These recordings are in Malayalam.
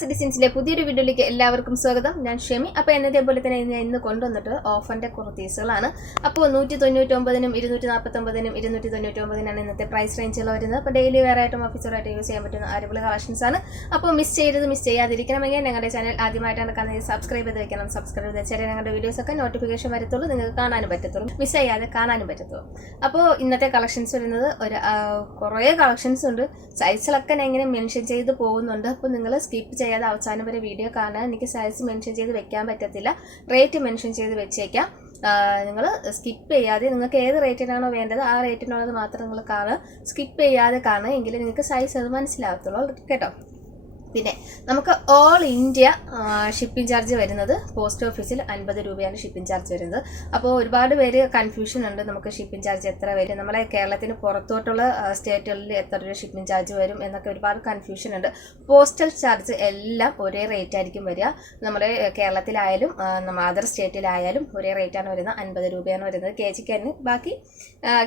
സിറ്റിസിൻസിലെ പുതിയൊരു വീഡിയോയിലേക്ക് എല്ലാവർക്കും സ്വാഗതം. ഞാൻ ഷെമി. അപ്പോൾ എന്നതേപോലെ തന്നെ ഇന്ന് കൊണ്ടുവന്നിട്ട് ഓഫറിൻ്റെ കുർത്തീസുകളാണ്. അപ്പോൾ 199-നും 249-നും 299-നാണ് ഇന്നത്തെ പ്രൈസ് റേഞ്ചുകൾ വരുന്നത്. അപ്പോൾ ഡെയിലി വെയർ ആയിട്ടും ഓഫീസറായിട്ട് യൂസ് ചെയ്യാൻ പറ്റുന്ന അടിപൊളി കളക്ഷൻസ് ആണ്. അപ്പോൾ മിസ് ചെയ്യാതിരിക്കണമെങ്കിൽ ഞങ്ങളുടെ ചാനൽ ആദ്യമായിട്ടാണ് കാണുന്നത് സബ്സ്ക്രൈബ് ചെയ്ത് വെക്കണം. സബ്സ്ക്രൈബ് ചെയ്ത് വെച്ചാൽ ഞങ്ങളുടെ വീഡിയോസൊക്കെ നോട്ടിഫിക്കേഷൻ വരത്തുള്ളൂ, നിങ്ങൾക്ക് കാണാനും പറ്റത്തുള്ളൂ, മിസ് ചെയ്യാതെ കാണാനും പറ്റത്തുള്ളൂ. അപ്പോൾ ഇന്നത്തെ കളക്ഷൻസ് വരുന്നത് കുറേ കളക്ഷൻസ് ഉണ്ട്. സൈസിലൊക്കെ ഞാൻ ഇങ്ങനെ മെൻഷൻ ചെയ്ത് പോകുന്നുണ്ട്. അപ്പോൾ നിങ്ങൾ സ്കിപ്പ് ചെയ്യാതെ അവസാനം വരെ വീഡിയോ കാണാൻ. എനിക്ക് സൈസ് മെൻഷൻ ചെയ്ത് വെക്കാൻ പറ്റത്തില്ല, റേറ്റ് മെൻഷൻ ചെയ്ത് വെച്ചേക്കാം. നിങ്ങൾ സ്കിപ്പ് ചെയ്യാതെ നിങ്ങൾക്ക് ഏത് റേറ്റിനാണോ വേണ്ടത് ആ റേറ്റിനുള്ളത് മാത്രം നിങ്ങൾ കാണുക, സ്കിപ്പ് ചെയ്യാതെ കാണുക, എങ്കിലും നിങ്ങൾക്ക് സൈസ് അത് മനസ്സിലാകത്തുള്ളൂ കേട്ടോ. പിന്നെ നമുക്ക് ഓൾ ഇന്ത്യ ഷിപ്പിംഗ് ചാർജ് വരുന്നത് പോസ്റ്റ് ഓഫീസിൽ 50 രൂപയാണ് ഷിപ്പിംഗ് ചാർജ് വരുന്നത്. അപ്പോൾ ഒരുപാട് പേര് കൺഫ്യൂഷൻ ഉണ്ട്, നമുക്ക് ഷിപ്പിംഗ് ചാർജ് എത്ര വരും, നമ്മളെ കേരളത്തിന് പുറത്തോട്ടുള്ള സ്റ്റേറ്റുകളിൽ എത്ര രൂപ ഷിപ്പിംഗ് ചാർജ് വരും എന്നൊക്കെ ഒരുപാട് കൺഫ്യൂഷൻ ഉണ്ട്. പോസ്റ്റൽ ചാർജ് എല്ലാം ഒരേ റേറ്റ് ആയിരിക്കും വരിക. നമ്മുടെ കേരളത്തിലായാലും അതർ സ്റ്റേറ്റിലായാലും ഒരേ റേറ്റാണ് വരുന്നത്, 50 രൂപയാണ് വരുന്നത് ബാക്കി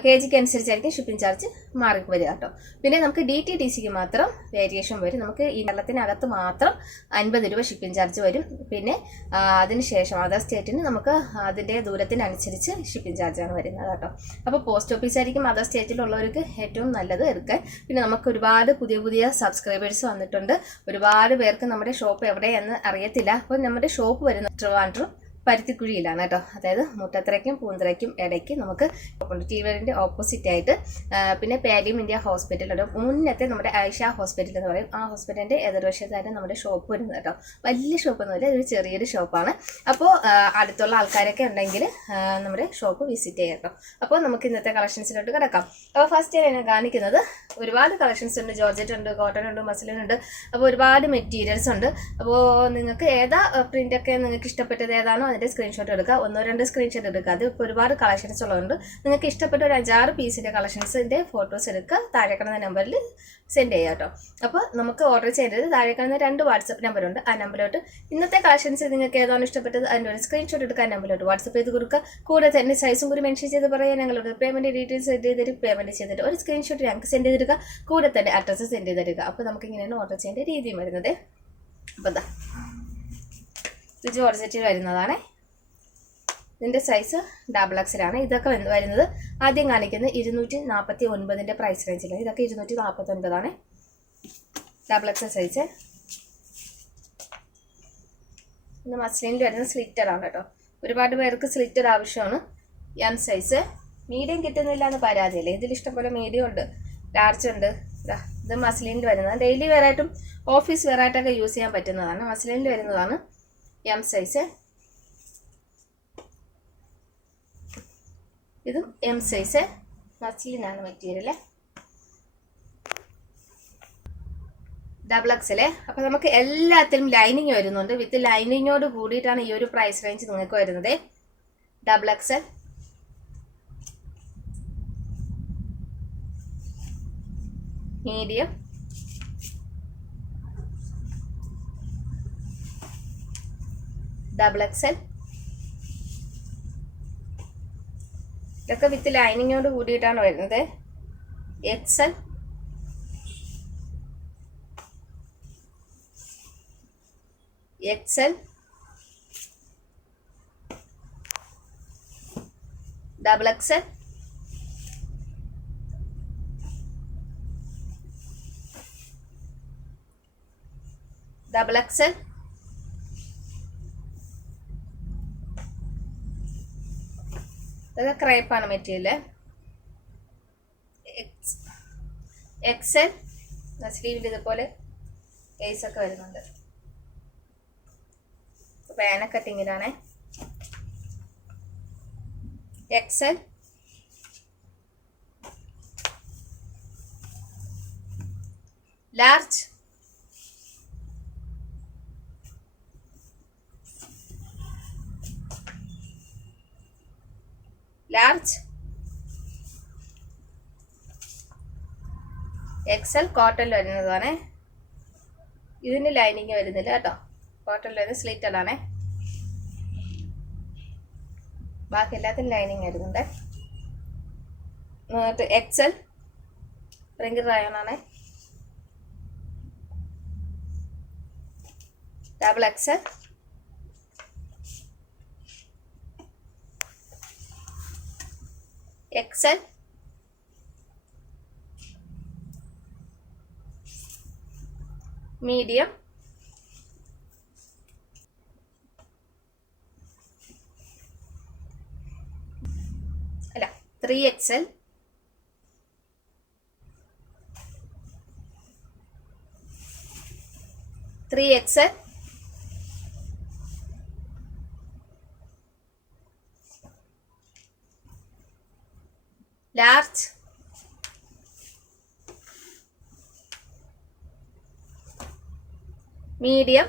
കെ ജിക്ക് അനുസരിച്ചായിരിക്കും ഷിപ്പിംഗ് ചാർജ് മാറി വരിക കേട്ടോ. പിന്നെ നമുക്ക് DTDCക്ക് മാത്രം വേരിയേഷൻ വരും. നമുക്ക് ഈ കേരളത്തിനകത്ത് മാത്രം 50 രൂപ ഷിപ്പിംഗ് ചാർജ് വരും. പിന്നെ അതിനുശേഷം അതർ സ്റ്റേറ്റിന് നമുക്ക് അതിൻ്റെ ദൂരത്തിനനുസരിച്ച് ഷിപ്പിംഗ് ചാർജാണ് വരുന്നത് കേട്ടോ. അപ്പോൾ പോസ്റ്റ് ഓഫീസായിരിക്കും അതർ സ്റ്റേറ്റിലുള്ളവർക്ക് ഏറ്റവും നല്ലത് എടുക്കാൻ. പിന്നെ നമുക്ക് ഒരുപാട് പുതിയ സബ്സ്ക്രൈബേഴ്സ് വന്നിട്ടുണ്ട്. ഒരുപാട് പേർക്ക് നമ്മുടെ ഷോപ്പ് എവിടെയെന്ന് അറിയത്തില്ല. അപ്പോൾ നമ്മുടെ ഷോപ്പ് വരുന്നത് ട്രിവാൻഡ്രം പരുത്തിക്കുഴിയിലാണ് കേട്ടോ. അതായത് മുട്ടത്തറയ്ക്കും പൂന്തറയ്ക്കും ഇടയ്ക്ക് നമുക്ക് ടീവറിൻ്റെ ഓപ്പോസിറ്റ് ആയിട്ട്. പിന്നെ പാലിയം ഇന്ത്യ ഹോസ്പിറ്റലുണ്ട്, മുന്നത്തെ നമ്മുടെ ആയിഷ ഹോസ്പിറ്റൽ എന്ന് പറയും. ആ ഹോസ്പിറ്റലിൻ്റെ എതിർവശത്തായിട്ട് നമ്മുടെ ഷോപ്പ് വരുന്നത് കേട്ടോ. വലിയ ഷോപ്പൊന്നുമില്ല, ഒരു ചെറിയൊരു ഷോപ്പാണ്. അപ്പോൾ അടുത്തുള്ള ആൾക്കാരൊക്കെ ഉണ്ടെങ്കിൽ നമ്മുടെ ഷോപ്പ് വിസിറ്റ് ചെയ്യാം കേട്ടോ. അപ്പോൾ നമുക്ക് ഇന്നത്തെ കളക്ഷൻസിലോട്ട് കിടക്കാം. അപ്പോൾ ഫസ്റ്റ് ഞാൻ കാണിക്കുന്നത് ഒരുപാട് കളക്ഷൻസ് ഉണ്ട്. ജോർജറ്റ് ഉണ്ട്, കോട്ടൺ ഉണ്ട്, മസ്ലിൻ ഉണ്ട്. അപ്പോൾ ഒരുപാട് മെറ്റീരിയൽസ് ഉണ്ട്. അപ്പോൾ നിങ്ങൾക്ക് ഏതാ പ്രിൻ്റൊക്കെ നിങ്ങൾക്ക് ഇഷ്ടപ്പെട്ടത് ഏതാണോ അതിൻ്റെ സ്ക്രീൻഷോട്ട് എടുക്കുക, 1-2 സ്ക്രീൻഷോട്ട് എടുക്കുക. അത് ഇപ്പോൾ ഒരുപാട് കളക്ഷൻസ് ഉള്ളതുകൊണ്ട് നിങ്ങൾക്ക് ഇഷ്ടപ്പെട്ട ഒരു 5-6 പീസിൻ്റെ കളക്ഷൻസിൻ്റെ ഫോട്ടോസ് എടുക്കുക, താഴെ കാണുന്ന നമ്പറിൽ സെൻഡ് ചെയ്യുക കേട്ടോ. അപ്പോൾ നമുക്ക് ഓർഡർ ചെയ്തത് താഴെ കാണുന്ന 2 വാട്സപ്പ് നമ്പറുണ്ട്. ആ നമ്പറിലോട്ട് ഇന്നത്തെ കളക്ഷൻസ് നിങ്ങൾക്ക് ഏതാണ് ഇഷ്ടപ്പെട്ടത് അതിൻ്റെ ഒരു സ്ക്രീൻഷോട്ട് എടുക്കുക, ആ നമ്പറിലോട്ട് വാട്സപ്പ് ചെയ്ത് കൊടുക്കുക. കൂടെ തന്നെ സൈസും കൂടി മെൻഷൻ ചെയ്ത് പറയാൻ ഞങ്ങളോട് പേയ്മെൻറ്റ് ഡീറ്റെയിൽസ് സെൻഡ് ചെയ്തിട്ട് പേയ്മെൻറ്റ് ചെയ്തിട്ട് ഒരു സ്ക്രീൻഷോട്ട് ഞങ്ങൾക്ക് സെൻഡ് ചെയ്തെടുക്കുക, കൂടെ തന്നെ അഡ്രസ്സ് സെൻഡ് ചെയ്തെടുക്കുക. അപ്പോൾ നമുക്ക് ഇങ്ങനെയാണ് ഓർഡർ ചെയ്യേണ്ട രീതിയും വരുന്നത്. അപ്പോൾ എന്താ ഇത് ജോർജറ്റിൽ വരുന്നതാണ്. ഇതിൻ്റെ സൈസ് XXL. ഇതൊക്കെ വരുന്നത് ആദ്യം കാണിക്കുന്നത് 249 പ്രൈസ് റേഞ്ചിലാണ്. ഇതൊക്കെ 249 XXL സൈസ്. ഇന്ന് മസ്ലിനിൽ വരുന്ന സ്ലിറ്ററാണ് കേട്ടോ. ഒരുപാട് പേർക്ക് സ്ലിറ്റർ ആവശ്യമാണ്. M size. മീഡിയം കിട്ടുന്നില്ല എന്ന് പരാതിയല്ലേ, ഇതിൽ ഇഷ്ടംപോലെ മീഡിയം ഉണ്ട്, ലാർജ് ഉണ്ട്. ഇത് മസ്ലിനിൽ വരുന്നത് ഡെയിലി വെയർ ആയിട്ടും ഓഫീസ് വെയർ ആയിട്ടൊക്കെ യൂസ് ചെയ്യാൻ പറ്റുന്നതാണ്. മസ്ലിനിൽ വരുന്നതാണ് M സൈസ്. ഇതും M സൈസ്, മസ്ലിനാണ് മെറ്റീരിയൽ, XXL. അപ്പോൾ നമുക്ക് എല്ലാത്തിലും ലൈനിങ് വരുന്നുണ്ട്. വിത്ത് ലൈനിങ്ങോട് കൂടിയിട്ടാണ് ഈ ഒരു പ്രൈസ് റേഞ്ച് നിങ്ങൾക്ക് വരുന്നത്. XXL, medium, XXL. ഇതൊക്കെ വിത്ത് ലൈനിങ്ങോട് കൂടിയിട്ടാണ് വരുന്നത്. XL, XL, XXL, XXL, ഇതൊക്കെ ക്രേപ്പാണ് മെറ്റീരിയൽ. XL, സ്ലീവിൽ ഇതുപോലെ ഏസൊക്കെ വരുന്നുണ്ട്. പാന കട്ടിങ്ങിലാണ്. XL, ലാർജ്, XL കോട്ടണിൽ വരുന്നതാണ്. ഇതിന് ലൈനിങ് വരുന്നില്ല കേട്ടോ. കോട്ടണിൽ വരുന്നത് സ്ലിറ്റഡാണ്. ബാക്കി എല്ലാത്തിനും ലൈനിങ് വരുന്നുണ്ട്. XL റിംഗ് റയോൺ ആണ്. ഡബിൾ എക്സൽ, എക്സൽ, മീഡിയം, അല്ല 3XL, large, medium,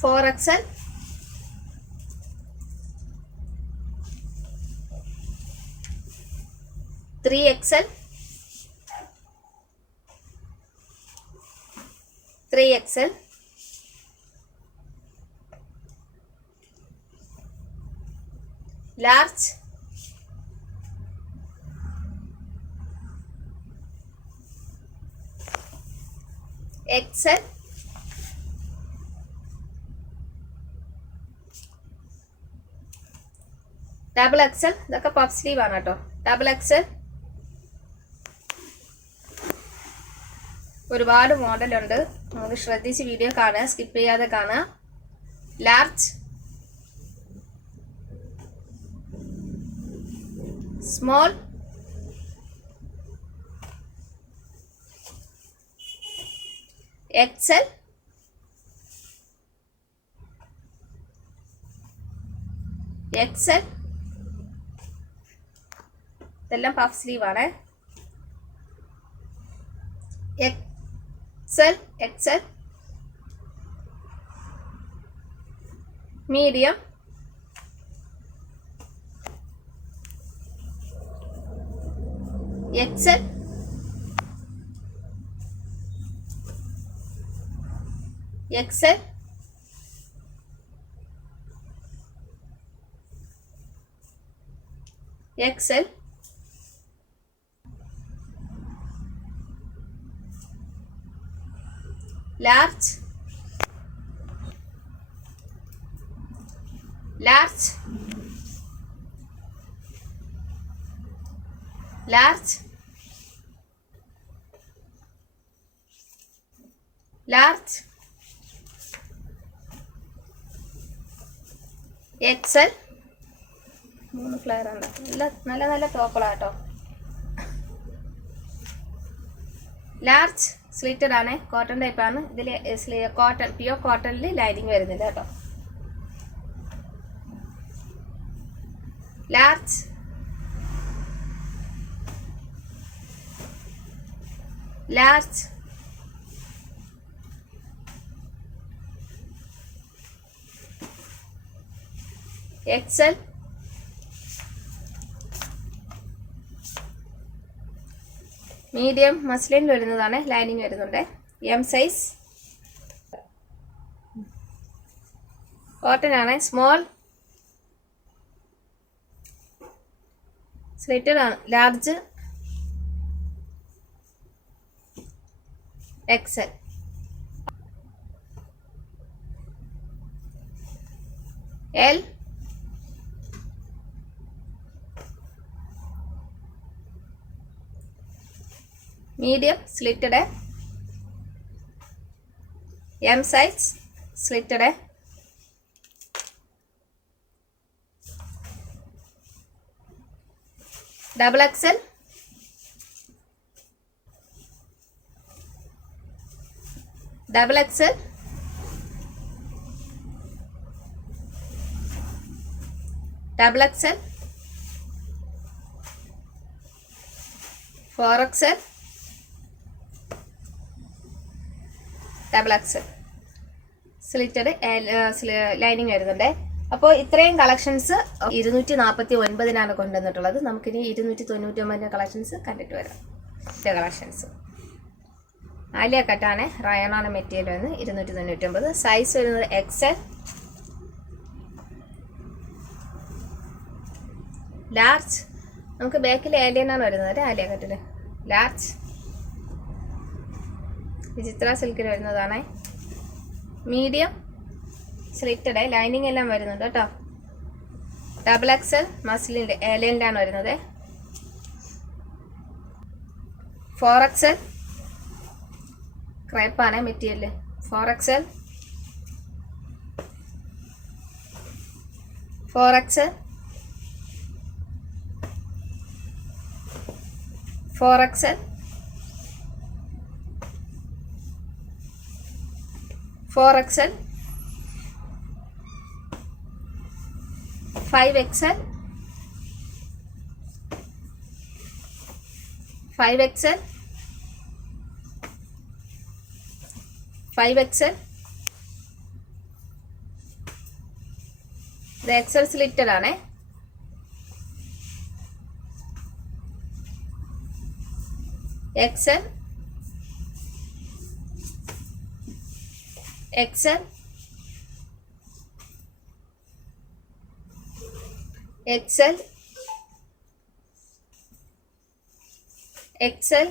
4XL, XL, 3XL, large, XL, double XL. ഇതൊക്കെ പഫ് സ്ലീവ് ആണ് കേട്ടോ. ഡബിൾ എക്സൽ ഒരുപാട് മോഡലുണ്ട്, നമുക്ക് ശ്രദ്ധിച്ച് വീഡിയോ കാണുക, സ്കിപ്പ് ചെയ്യാതെ കാണുക. ലാർജ്, സ്മോൾ, എക്സൽ, എക്സൽ, ഇതെല്ലാം പഫ് സ്ലീവ് ആണ്. XL, XL, medium, XL, XL, XL, large, large, large, large, XL. 3 flare ഉണ്ട്. നല്ല നല്ല ടോപ്പുകളാട്ടോ. ലാർജ് സ്ലിറ്റഡ് ആണ്, കോട്ടൺ ടൈപ്പ് ആണ്. ഇതിൽ കോട്ടൺ, പ്യുവർ കോട്ടണിൽ ലൈനിങ് വരുന്നില്ല കേട്ടോ. Large, large, XL, medium muslin വരുന്നതാണ്, ലൈനിങ് വരുന്നുണ്ട്. എം സൈസ്, കോട്ടൺ ആണ്. സ്മോൾ, സ്ലിറ്റഡ് ആണ്. Large, XL, L, medium slitted, M size slitted, double XL, double XL, double Excel, 4XL, double XL slitted lining വരുന്നുണ്ട്. അപ്പോൾ ഇത്രയും കളക്ഷൻസ് 249 കൊണ്ടുവന്നിട്ടുള്ളത്. നമുക്കിനി 299 കളക്ഷൻസ് കണ്ടിട്ട് വരാം. കളക്ഷൻസ് ആലിയ കട്ടാണ്, റയോണാണ് മെറ്റീരിയൽ വരുന്നത്. 299. സൈസ് വരുന്നത് എക്സൽ, ലാർജ്. നമുക്ക് ബാക്കിൽ ഏലിയനാണ് വരുന്നത് ആലിയ കട്ടിൽ. ലാർജ്, വിചിത്ര സിൽക്കിൽ വരുന്നതാണേ. മീഡിയം സ്ലിറ്റഡ് ലൈനിങ് എല്ലാം വരുന്നുണ്ട് കേട്ടോ. ഡബിൾ എക്സൽ മസ്ലിൻ്റെ ഏലയിലാണ് വരുന്നത്. 4XL ക്രേപ്പാണ് material. 4XL 4XL 4XL 4XL 5XL 5XL 5XL. ഇത് എക്സൽ സ്ലിറ്റഡ് ആണ്. XL XL XL XL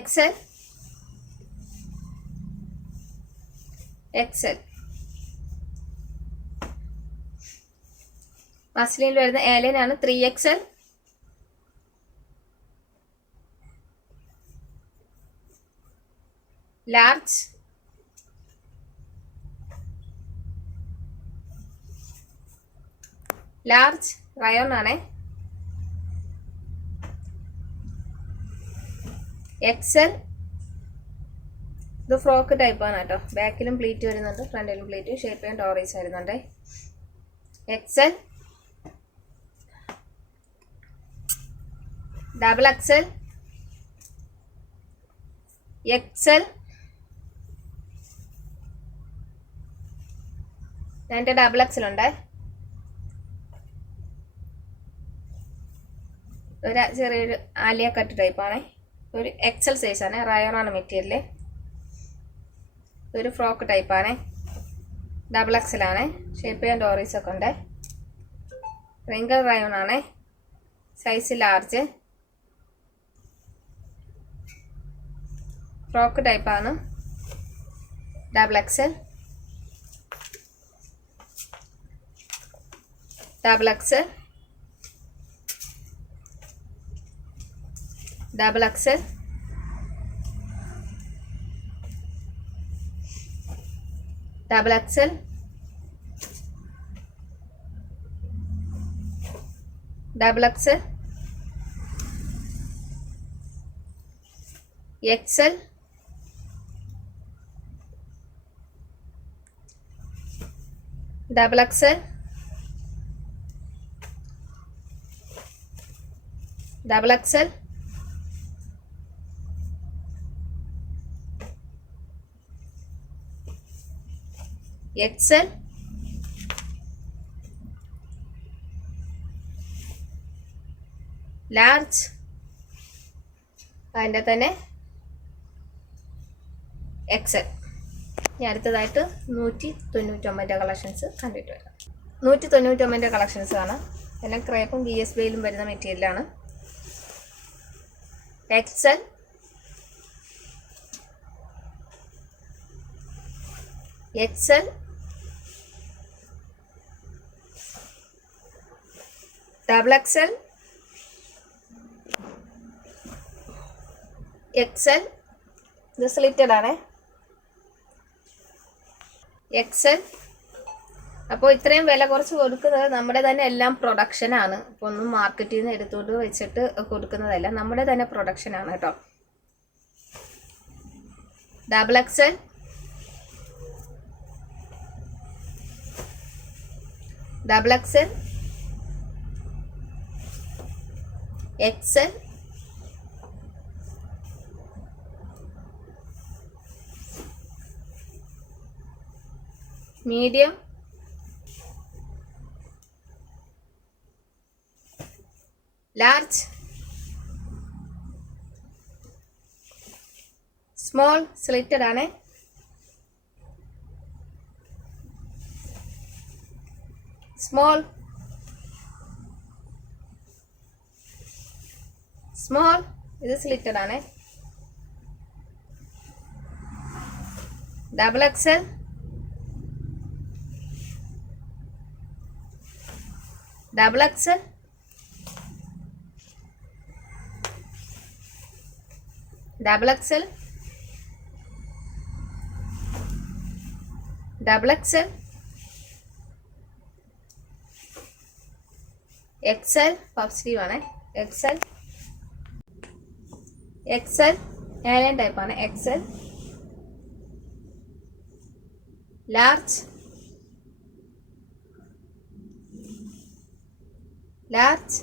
XL XL. മസ്ലിനിൽ വരുന്ന ഏലനാണ്. 3XL ലാർജ് റയോൺ ആണ്. XL ഇത് ഫ്രോക്ക് ടൈപ്പാണ് കേട്ടോ. ബാക്കിലും പ്ലീറ്റ് വരുന്നുണ്ട്, ഫ്രണ്ടിലും പ്ലീറ്റ്. ഷേപ്പ് ചെയ്യാൻ ടോറീസ് വരുന്നുണ്ട്. XL double XL XL. എൻ്റെ ഡബിൾ XL ഉണ്ട്. ഒരു ചെറിയൊരു ആലിയ കട്ട് ടൈപ്പാണ്. ഒരു XL സൈസാണ്. റയോണാണ് മെറ്റീരിയൽ. ഒരു ഫ്രോക്ക് ടൈപ്പാണ്. ഡബിൾ XL ആണ്. ഷേപ്പ് ചെയ്യാൻ ഡോറീസ് ഒക്കെ ഉണ്ട്. റിങ്കിൾ റയോൺ ആണ്. Size large. ഫ്രോക്ക് ടൈപ്പാണ്. Double XL double XL double XL double XL double XL XL double XL double XL XL large. അതിൻ്റെ തന്നെ XL. ഇനി അടുത്തതായിട്ട് 199 കളക്ഷൻസ് കണ്ടിട്ട് വരാം. 199 കളക്ഷൻസ് ആണ്. എല്ലാം ക്രേപ്പും BSBയിലും വരുന്ന മെറ്റീരിയലാണ്. XL XL double XL XL. ഇത് സ്ലിറ്റഡ് ആണ്. XL. അപ്പോൾ ഇത്രയും വില കുറച്ച് കൊടുക്കുന്നത് നമ്മുടെ തന്നെ എല്ലാം പ്രൊഡക്ഷനാണ്. ഇപ്പോൾ ഒന്നും മാർക്കറ്റിൽ നിന്ന് എടുത്തുകൊണ്ട് വെച്ചിട്ട് കൊടുക്കുന്നതല്ല, നമ്മുടെ തന്നെ പ്രൊഡക്ഷനാണ് കേട്ടോ. Double XL double XL XL medium large small slitted ആണ്. സ്മോൾ സ്മോൾ ഇത് സ്ലിറ്റഡ് ആണ്. Double XL, double XL, double XL, double XL, XL, puff sleeve ആണ്. എക്സൽ, എക്സൽ, ഏലൈൻ ടൈപ്പ് ആണ്. XL, large, large,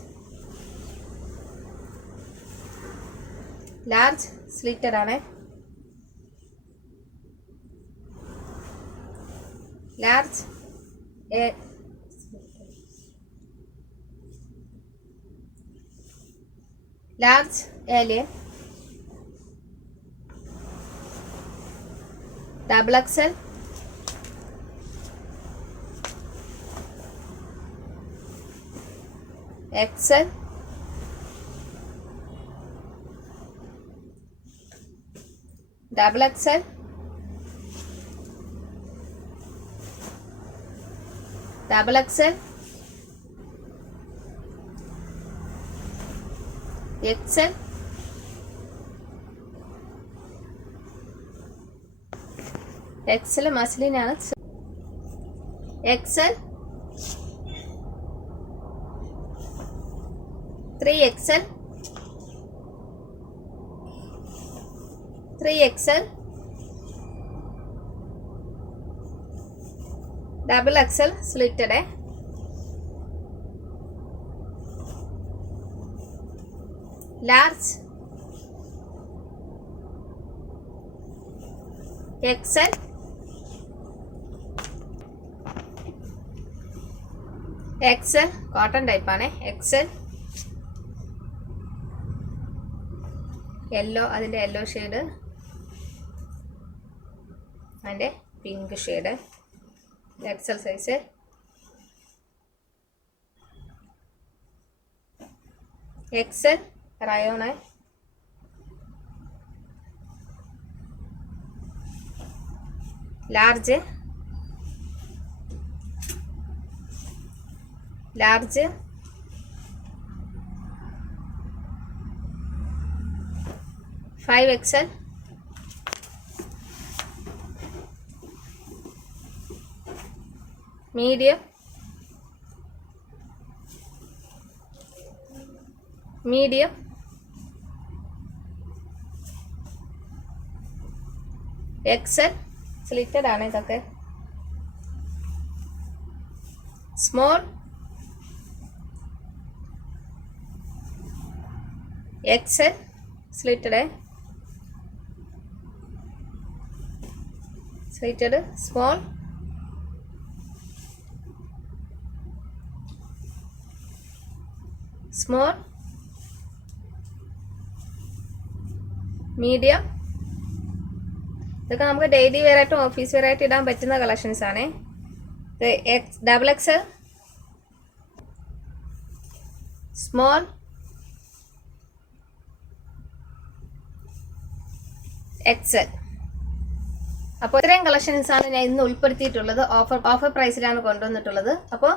large slitted ആണ്. Large, large A line, double XL, XL, double XL, double XL, XL, XL മസ്ലിനാണ്. XL, 3XL, 3XL, double XL slitted, large, XL, XL cotton ടൈപ്പാണ്. എക്സൽ, യെല്ലോ, അതിൻ്റെ യെല്ലോ ഷെയ്ഡ്, അതിൻ്റെ pink shade. XL size. XL rayon, large, large, five XL, medium, medium, XL slitted ആണ് ഇതൊക്കെ. Small, XL slitted, slitted, small, small, medium. ഇതൊക്കെ നമുക്ക് ഡെയിലി വെയർ ആയിട്ടും ഓഫീസ് വെയർ ആയിട്ട് ഇടാൻ പറ്റുന്ന കളക്ഷൻസ് ആണ്. Double XL, small, XL. അപ്പോൾ ഇത്രയും കളക്ഷൻസ് ആണ് ഞാൻ ഇന്ന് ഉൾപ്പെടുത്തിയിട്ടുള്ളത്. ഓഫർ പ്രൈസിലാണ് കൊണ്ടുവന്നിട്ടുള്ളത്. അപ്പോൾ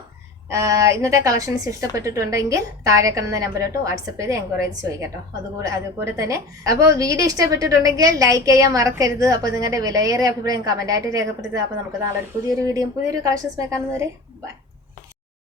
ഇന്നത്തെ കളക്ഷൻസ് ഇഷ്ടപ്പെട്ടിട്ടുണ്ടെങ്കിൽ താഴെ കാണുന്ന നമ്പറിലോട്ട് വാട്സപ്പ് ചെയ്ത് എൻക്വയറി ചെയ്ത് ചോദിക്കട്ടോ. അതുപോലെ തന്നെ അപ്പോൾ വീഡിയോ ഇഷ്ടപ്പെട്ടിട്ടുണ്ടെങ്കിൽ ലൈക്ക് ചെയ്യാൻ മറക്കരുത്. അപ്പോൾ നിങ്ങളുടെ വിലയേറിയ അഭിപ്രായം കമൻറ്റായിട്ട് രേഖപ്പെടുത്തുക. അപ്പോൾ നമുക്ക് നാളെ പുതിയൊരു വീഡിയോ പുതിയൊരു കളക്ഷൻസ് കാണുന്നവരെ ബൈ.